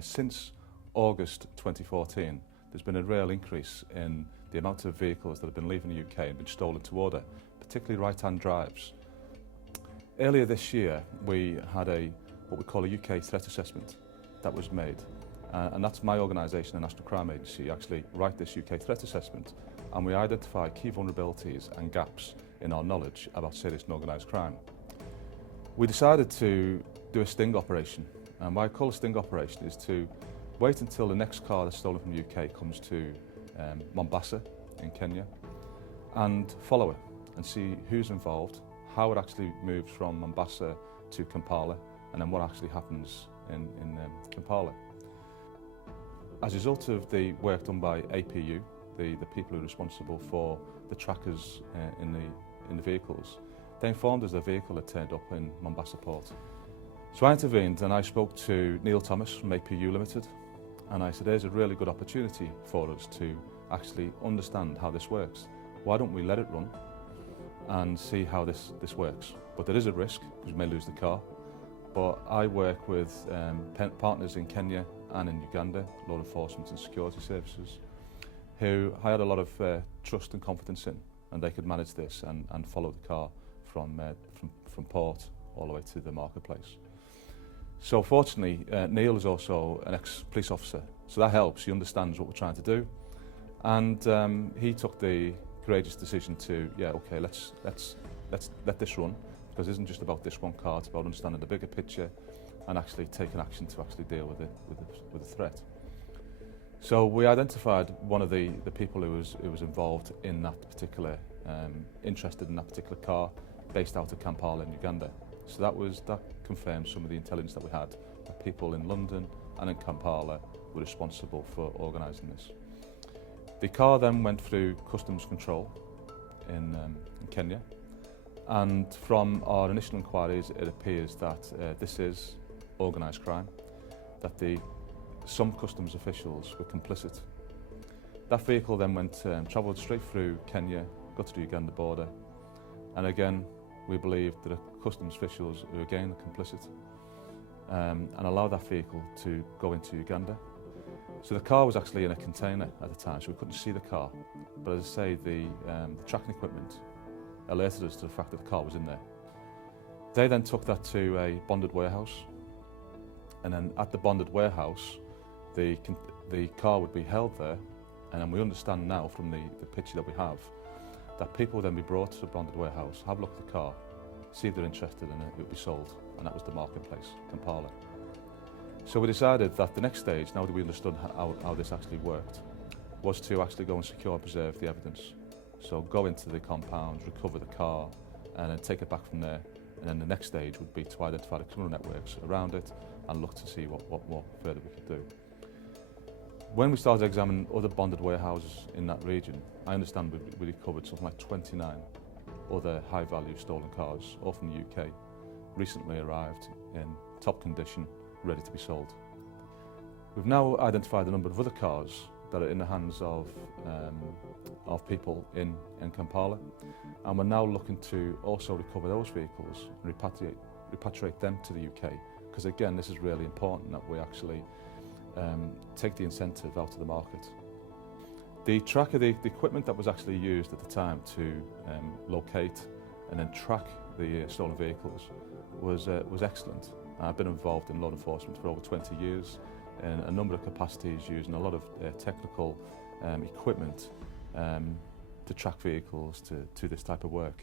Since August 2014, there's been a real increase in the amount of vehicles that have been leaving the UK and been stolen to order, particularly right-hand drives. Earlier this year, we had what we call a UK threat assessment that was made. And that's my organisation, the National Crime Agency, actually write this UK threat assessment, and we identify key vulnerabilities and gaps in our knowledge about serious and organised crime. We decided to do a sting operation, and why I call a sting operation is to wait until the next car that's stolen from the UK comes to Mombasa in Kenya and follow it and see who's involved, how it actually moves from Mombasa to Kampala, and then what actually happens in Kampala. As a result of the work done by APU, the people who are responsible for the trackers in the vehicles, they informed us the vehicle had turned up in Mombasa port. So I intervened and I spoke to Neil Thomas from APU Limited, and I said, there's a really good opportunity for us to actually understand how this works. Why don't we let it run and see how this works? But there is a risk, because we may lose the car. But I work with partners in Kenya and in Uganda, law enforcement and security services, who I had a lot of trust and confidence in, and they could manage this and follow the car from port all the way to the marketplace. So fortunately, Neil is also an ex-police officer, so that helps. He understands what we're trying to do, and he took the courageous decision to, okay, let's let this run, because it isn't just about this one car, it's about understanding the bigger picture and actually taking action to actually deal with the threat. So we identified one of the people who was involved in that particular, interested in that particular car, based out of Kampala in Uganda. So that confirmed some of the intelligence that we had, that people in London and in Kampala were responsible for organising this. The car then went through customs control in Kenya, and from our initial inquiries it appears that this is organised crime, that some customs officials were complicit. That vehicle then travelled straight through Kenya, got to the Uganda border, and again we believe that the customs officials were again complicit and allowed that vehicle to go into Uganda. So the car was actually in a container at the time, so we couldn't see the car. But as I say, the tracking equipment alerted us to the fact that the car was in there. They then took that to a bonded warehouse, and then at the bonded warehouse, the car would be held there, and then we understand now from the picture that we have, that people would then be brought to the bonded warehouse, have a look at the car, see if they're interested in it, it would be sold, and that was the marketplace, Kampala. So we decided that the next stage, now that we understood how this actually worked, was to actually go and secure and preserve the evidence. So go into the compound, recover the car, and then take it back from there. And then the next stage would be to identify the criminal networks around it and look to see what more further we could do. When we started examining other bonded warehouses in that region, I understand we recovered something like 29 other high-value stolen cars, all from the UK, recently arrived in top condition, ready to be sold. We've now identified a number of other cars that are in the hands of people in Kampala, and we're now looking to also recover those vehicles and repatriate them to the UK, because again this is really important that we actually take the incentive out of the market. The tracker, the equipment that was actually used at the time to locate and then track the stolen vehicles was excellent. I've been involved in law enforcement for over 20 years in a number of capacities, using a lot of technical equipment to track vehicles to this type of work.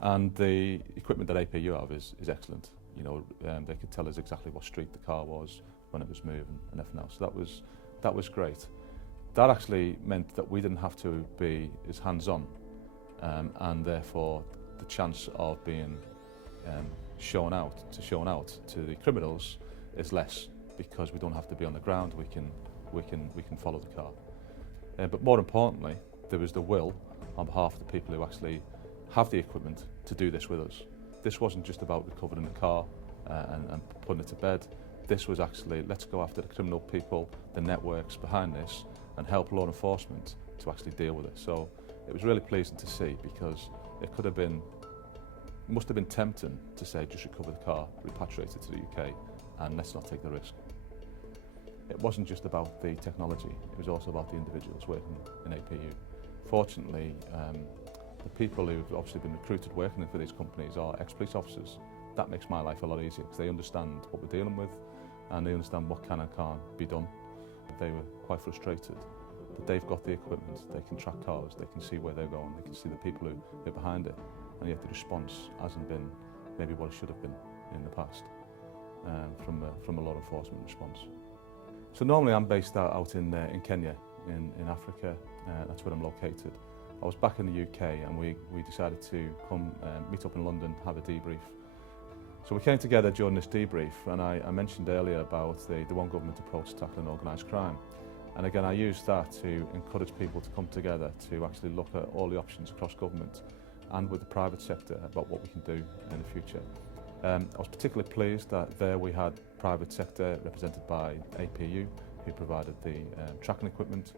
And the equipment that APU have is excellent. You know, they could tell us exactly what street the car was, when it was moving and everything else. So that was great. That actually meant that we didn't have to be as hands-on, and therefore the chance of being shown out to the criminals is less, because we don't have to be on the ground. We can follow the car. But more importantly, there was the will on behalf of the people who actually have the equipment to do this with us. This wasn't just about recovering the car and putting it to bed. This was actually, let's go after the criminal people, the networks behind this, and help law enforcement to actually deal with it. So it was really pleasing to see, because it must have been tempting to say just recover the car, repatriate it to the UK, and let's not take the risk. it wasn't just about the technology, it was also about the individuals working in APU. Fortunately, the people who've obviously been recruited working for these companies are ex-police officers. That makes my life a lot easier because they understand what we're dealing with and they understand what can and can't be done. They were quite frustrated that they've got the equipment, they can track cars, they can see where they're going, they can see the people who are behind it, and yet the response hasn't been maybe what it should have been in the past from a law enforcement response. So normally I'm based out in Kenya, in Africa. That's where I'm located. I was back in the UK and we decided to come meet up in London, have a debrief. So we came together during this debrief, and I mentioned earlier about the one government approach to tackling organised crime. And again, I used that to encourage people to come together to actually look at all the options across government and with the private sector about what we can do in the future. I was particularly pleased that there we had private sector represented by APU, who provided the tracking equipment.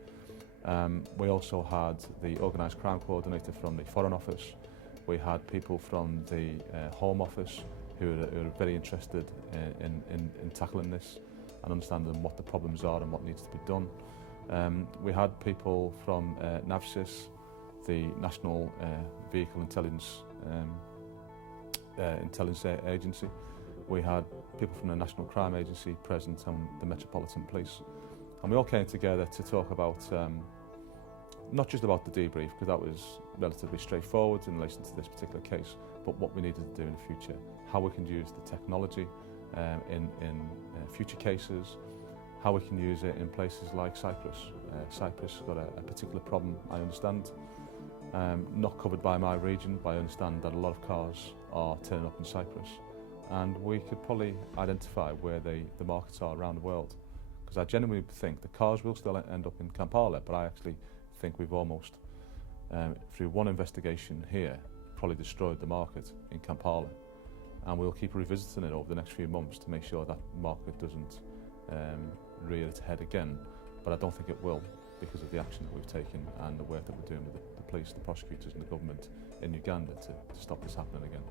We also had the organised crime coordinator from the Foreign Office. We had people from the Home Office who are very interested in tackling this and understanding what the problems are and what needs to be done. We had people from NAVSIS, the National Vehicle Intelligence Agency. We had people from the National Crime Agency present and the Metropolitan Police. And we all came together to talk about, not just about the debrief, because that was relatively straightforward in relation to this particular case, but what we needed to do in the future, how we can use the technology in future cases, how we can use it in places like Cyprus. Cyprus has got a particular problem, I understand, not covered by my region, but I understand that a lot of cars are turning up in Cyprus, and we could probably identify where the markets are around the world. Because I genuinely think the cars will still end up in Kampala, but I actually think we've almost, through one investigation here, probably destroyed the market in Kampala. And we'll keep revisiting it over the next few months to make sure that market doesn't rear its head again. But I don't think it will, because of the action that we've taken and the work that we're doing with the police, the prosecutors and the government in Uganda to stop this happening again.